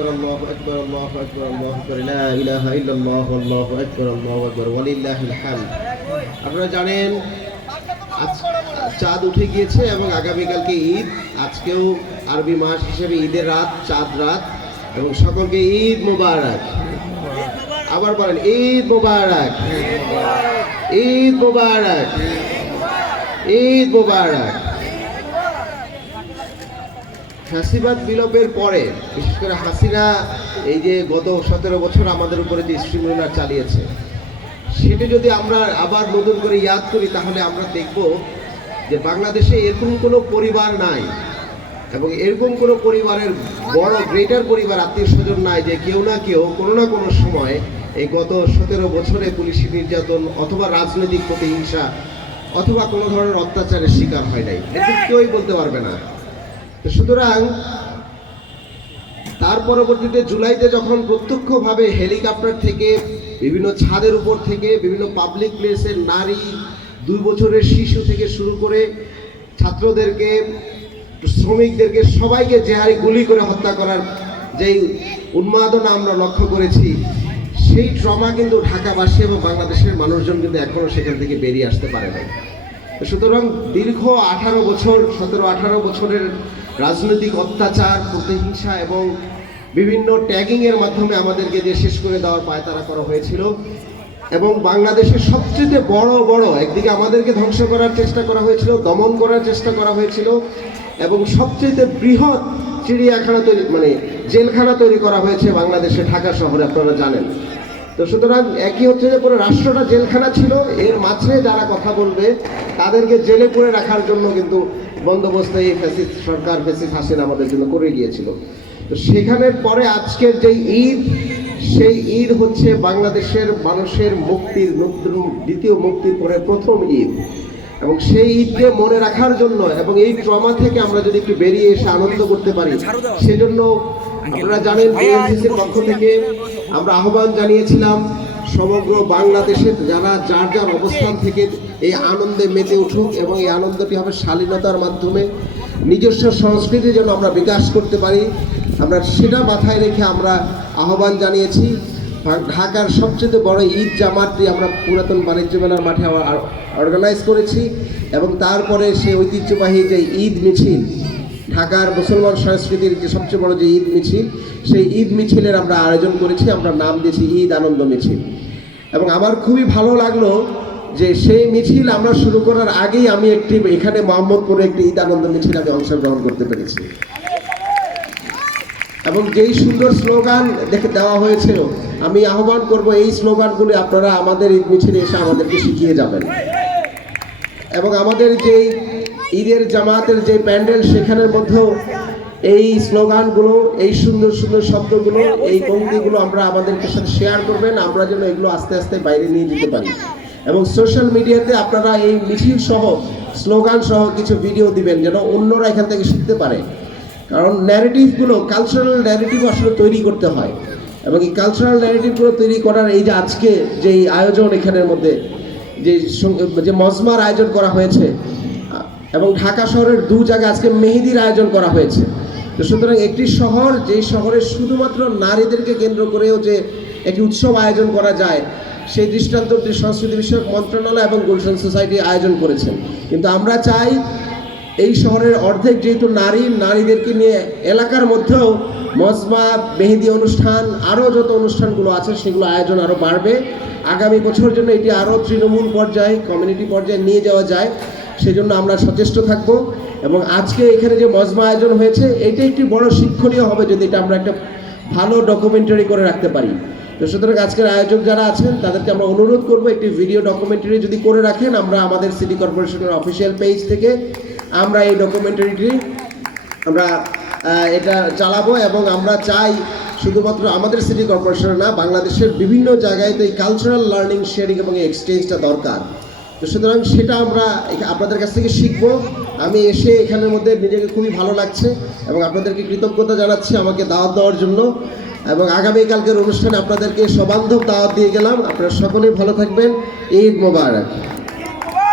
أكبر الله أكبر الله أكبر الله أكبر لا إله إلا الله والله أكبر الله أكبر ولله الحمد আপনারা জানেন আজ- চাঁদ উঠে গিয়েছে এবং আগামীকালকে ঈদ আজকেও আরবি মাস হিসেবে ঈদের রাত চাঁদ রাত এবং সকলকে ঈদ মোবারক আবার বলেন ঈদ মোবারক ঈদ মোবারক ঈদ মোবারক ফ্যাসিবাদ বিলোপের পরে বিশেষ করে হাসিনা এই যে গত সতেরো বছর আমাদের উপরে যে স্ট্রিমুলার চালিয়েছে সেটা যদি আমরা আবার নতুন করে ইয়াদ করি তাহলে আমরা দেখব যে বাংলাদেশে এরকম কোনো পরিবার নাই এবং এরকম কোনো পরিবারের বড় গ্রেটার পরিবার আত্মীয় স্বজন নাই যে কেউ না কেউ কোনো না কোনো সময় এই গত সতেরো বছরে পুলিশি নির্যাতন অথবা রাজনৈতিক প্রতিহিংসা অথবা কোনো ধরনের অত্যাচারের শিকার হয় নাই। এটা কেউই বলতে পারবে না। তো সুতরাং তার পরবর্তীতে জুলাইতে যখন প্রত্যক্ষভাবে হেলিকপ্টার থেকে বিভিন্ন ছাদের উপর থেকে বিভিন্ন পাবলিক প্লেসের নারী দুই বছরের শিশু থেকে শুরু করে ছাত্রদেরকে, শ্রমিকদেরকে সবাইকে জেহারি গুলি করে হত্যা করার যেই উন্মাদনা আমরা লক্ষ্য করেছি, সেই ট্রমা কিন্তু ঢাকাবাসী এবং বাংলাদেশের মানুষজন কিন্তু এখনও সেখান থেকে বেরিয়ে আসতে পারে নাই। সুতরাং দীর্ঘ আঠারো বছর, সতেরো আঠারো বছরের রাজনৈতিক অত্যাচার, প্রতিহিংসা এবং বিভিন্ন ট্যাগিংয়ের মাধ্যমে আমাদেরকে যে শেষ করে দেওয়ার পায়তারা করা হয়েছিল এবং বাংলাদেশের সবচেয়ে বড় বড়, একদিকে আমাদেরকে ধ্বংস করার চেষ্টা করা হয়েছিল, দমন করার চেষ্টা করা হয়েছিল এবং সবচেয়ে বৃহৎ চিড়িয়াখানা তৈরি মানে জেলখানা তৈরি করা হয়েছে বাংলাদেশে ঢাকা শহরে, আপনারা জানেন। তো সুতরাং একই হচ্ছে যে পুরো রাষ্ট্রটা জেলখানা ছিল, এর মাঝে যারা কথা বলবে তাদেরকে জেলে পুরে রাখার জন্য কিন্তু বন্দোবস্ত এই ফ্যাসিস সরকার ফ্যাসিস হাসিনা আমাদের জন্য করে গিয়েছিল। তো সেখানের পরে আজকের যে ঈদ সেই ঈদ হচ্ছে বাংলাদেশের মানুষের মুক্তির নতুন দ্বিতীয় মুক্তির পরে প্রথম ঈদ। এবং সেই ঈদকে মনে রাখার জন্য এবং এই ট্রমা থেকে আমরা যদি একটু বেরিয়ে এসে আনন্দ করতে পারি সেজন্য আপনারা জানেন বিএনসিসির পক্ষ থেকে আমরা আহ্বান জানিয়েছিলাম সমগ্র বাংলাদেশের যারা যার যার অবস্থান থেকে এই আনন্দে মেতে উঠুক এবং এই আনন্দটি হবে শালীনতার মাধ্যমে নিজস্ব সংস্কৃতি যেন আমরা বিকাশ করতে পারি। আমরা সেটা মাথায় রেখে আমরা আহ্বান জানিয়েছি। ঢাকার সবচেয়ে বড় ঈদ জামাতটি আমরা পুরাতন বাণিজ্য মেলার মাঠে অর্গানাইজ করেছি এবং তারপরে সে ঐতিহ্যবাহী যে ঈদ মিছিল ঢাকার মুসলমান সংস্কৃতির যে সবচেয়ে বড় যে ঈদ মিছিল, সেই ঈদ মিছিলের আমরা আয়োজন করেছি, আমরা নাম দিয়েছি ঈদ আনন্দ মিছিল। এবং আমার খুবই ভালো লাগল যে সেই মিছিল আমরা শুরু করার আগেই আমি একটি, এখানে মোহাম্মদপুরে একটি ঈদ আনন্দ মিছিল আমি অংশগ্রহণ করতে পেরেছি। এবং যেই সুন্দর স্লোগান দেখে দেওয়া হয়েছিল আমি আহ্বান করব এই স্লোগানগুলি আপনারা আমাদের ঈদ মিছিলে এসে আমাদেরকে শিখিয়ে যাবেন। এবং আমাদের যেই ঈদের জামাতের যে প্যান্ডেল, সেখানের মধ্যেও এই স্লোগানগুলো, এই সুন্দর সুন্দর শব্দগুলো, এই পঙ্ক্তিগুলো আমরা আমাদেরকে সাথে শেয়ার করবেন। আমরা যেন এগুলো আস্তে আস্তে বাইরে নিয়ে যেতে পারি। এবং সোশ্যাল মিডিয়াতে আপনারা এই মিছিল সহ, স্লোগান সহ কিছু ভিডিও দিবেন, যেন অন্যরা এখান থেকে শিখতে পারে। কারণ ন্যারেটিভগুলো কালচারাল ন্যারেটিভ আসলে তৈরি করতে হয়। এবং এই কালচারাল ন্যারেটিভগুলো তৈরি করার এই যে আজকে যে আয়োজন এখানের মধ্যে, যে যে মজমার আয়োজন করা হয়েছে এবং ঢাকা শহরের দু জায়গায় আজকে মেহেদির আয়োজন করা হয়েছে। তো সুতরাং একটি শহর, যেই শহরে শুধুমাত্র নারীদেরকে কেন্দ্র করেও যে একটি উৎসব আয়োজন করা যায়, সেই দৃষ্টান্তটি সংস্কৃতি বিষয়ক মন্ত্রণালয় এবং গুলশান সোসাইটি আয়োজন করেছেন। কিন্তু আমরা চাই এই শহরের অর্ধেক যেহেতু নারী, নারীদেরকে নিয়ে এলাকার মধ্যেও মজমা, মেহেদি অনুষ্ঠান, আরও যত অনুষ্ঠানগুলো আছে, সেগুলো আয়োজন আরও বাড়বে। আগামী বছর জন্য এটি আরও তৃণমূল পর্যায়ে, কমিউনিটি পর্যায়ে নিয়ে যাওয়া যায়। সেজন্য আমরা সচেষ্ট থাকব। এবং আজকে এখানে যে মজমা আয়োজন হয়েছে, এটা একটি বড় শিক্ষণীয় হবে যদি এটা আমরা একটা ভালো ডকুমেন্টারি করে রাখতে পারি। তো সুতরাং আজকের আয়োজক যারা আছেন, তাদেরকে আমরা অনুরোধ করব একটি ভিডিও ডকুমেন্টারি যদি করে রাখেন, আমরা আমাদের সিটি কর্পোরেশনের অফিসিয়াল পেজ থেকে আমরা এই ডকুমেন্টারিটি আমরা এটা চালাবো এবং আমরা চাই শুধুমাত্র আমাদের সিটি কর্পোরেশনে না, বাংলাদেশের বিভিন্ন জায়গায় তো এই কালচারাল লার্নিং শেয়ারিং এবং এক্সচেঞ্জটা দরকার। তো সুতরাং সেটা আমরা আপনাদের কাছ থেকে শিখব। আমি এসে এখানের মধ্যে নিজেকে খুবই ভালো লাগছে এবং আপনাদেরকে কৃতজ্ঞতা জানাচ্ছি আমাকে দাওয়াত দেওয়ার জন্য। এবং আগামীকালকের অনুষ্ঠানে আপনাদেরকে সবান্ধব দাওয়াত দিয়ে গেলাম। আপনারা সকলেই ভালো থাকবেন। ঈদ মোবারক।